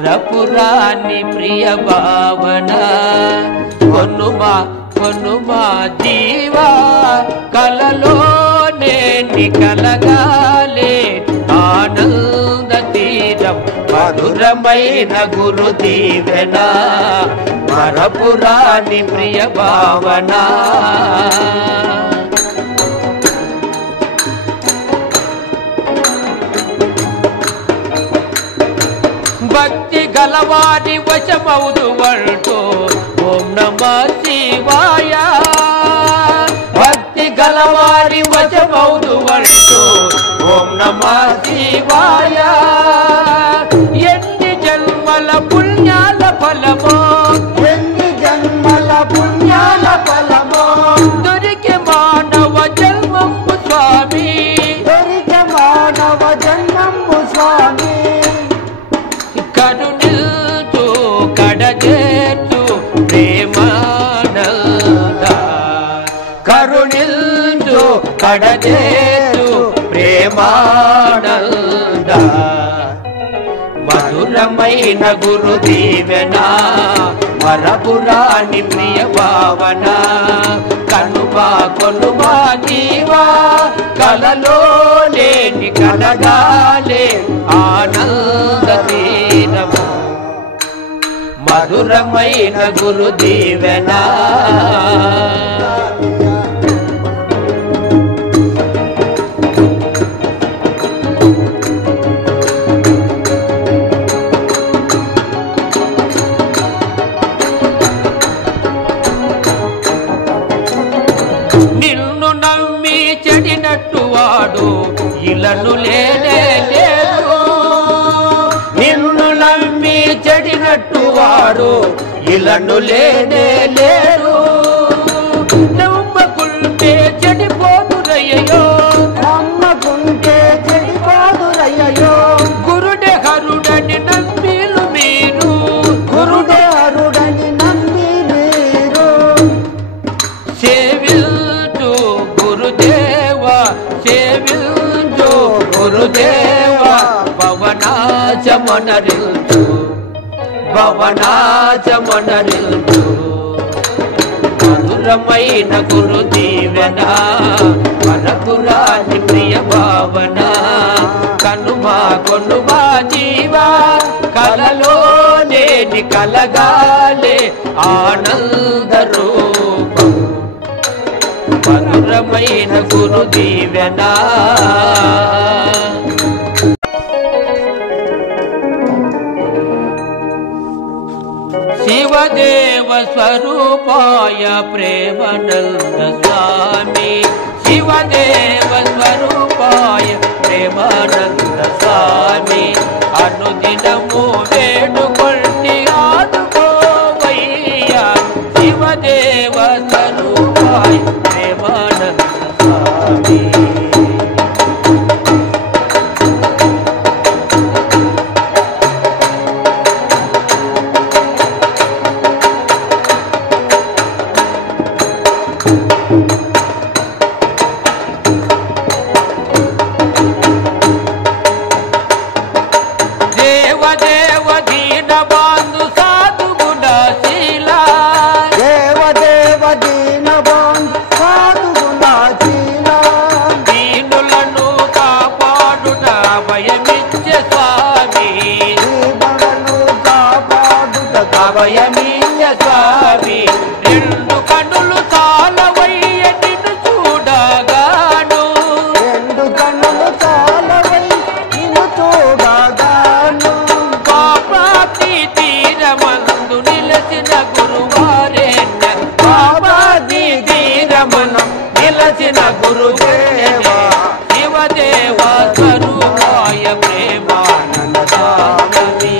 మరపురాని ప్రియ భావన కొనుమా కొనుమా జీవా కలలోనే కలగాలే ఆనంద తీరం మధురమైన గురు దీవెన మరపురాని ప్రియ భావన భక్తి గలవారి వశమౌదు వంటూ ఓం నమః శివాయ భక్తి గలవారి వశమౌదు వంటూ ఓం నమః శివాయ ఎన్ని జన్మల పుణ్యాల ఫలమో ఎన్ని జన్మల పుణ్యాల ఫలమో దొరికి మానవ జన్మము స్వామి దొరికి మానవ జన్మము స్వామి కరుణిల్చు కడజేర్చు ప్రేమానంద కరుణిల్చు కడజేర్చు ప్రేమానంద మధురమైన గురు దీవెన మరపురాని ప్రియ భావన కనుమా కొనుమా జీవా కలలోనే కలగాలే ఆనంద తీరము మధురమైన గురు దీవెన నిన్ను నమ్మి చెడినట్టు వాడు ఇలను లేనే లేదు నిన్ను నమ్మి చెడినట్టు వాడు ఇలను లేనే లేరు నమ్మకుంటే చెడిపోతురయ్యో నమ్మకుంటే చెడిపోదురయ్యో గురుడే హరుడని నమ్మిలు మీరు గురుడే అరుడని నమ్మి మీరు సేవిల్చు గురుదేవ సేవిల్చు గురుదేవ భవనాచమనరిల్చు భవనాచమనరిల్చు మధురమైన గురు దీవెన మరపురాని ప్రియ భావన కనుమా కొనుమా జీవా కలలోనే కలగాలే ఆనంద రూపం మధురమైన గురు దీవెన శివదేవ స్వరూపాయ ప్రేమానంద స్వామి శివదేవ స్వరూపాయ ప్రేమానంద స్వామి అనుదినము వేడుకొంటి ఆదుకోవయ్యా శివదేవ స్వరూపాయ ప్రేమానంద స్వామి అభయమీయ స్వామి రెండు కన్నులు చాలవయ్య నిన్ను చూడగాను రెండు కన్నులు చాలవై నిన్ను చూడగాను పాపాతి తీరమందు నిలచిన గురువారేణ పాపాతి తీరమను నిలచిన గురుదేవా శివదేవ స్వరూపాయ ప్రేమానంద స్వామి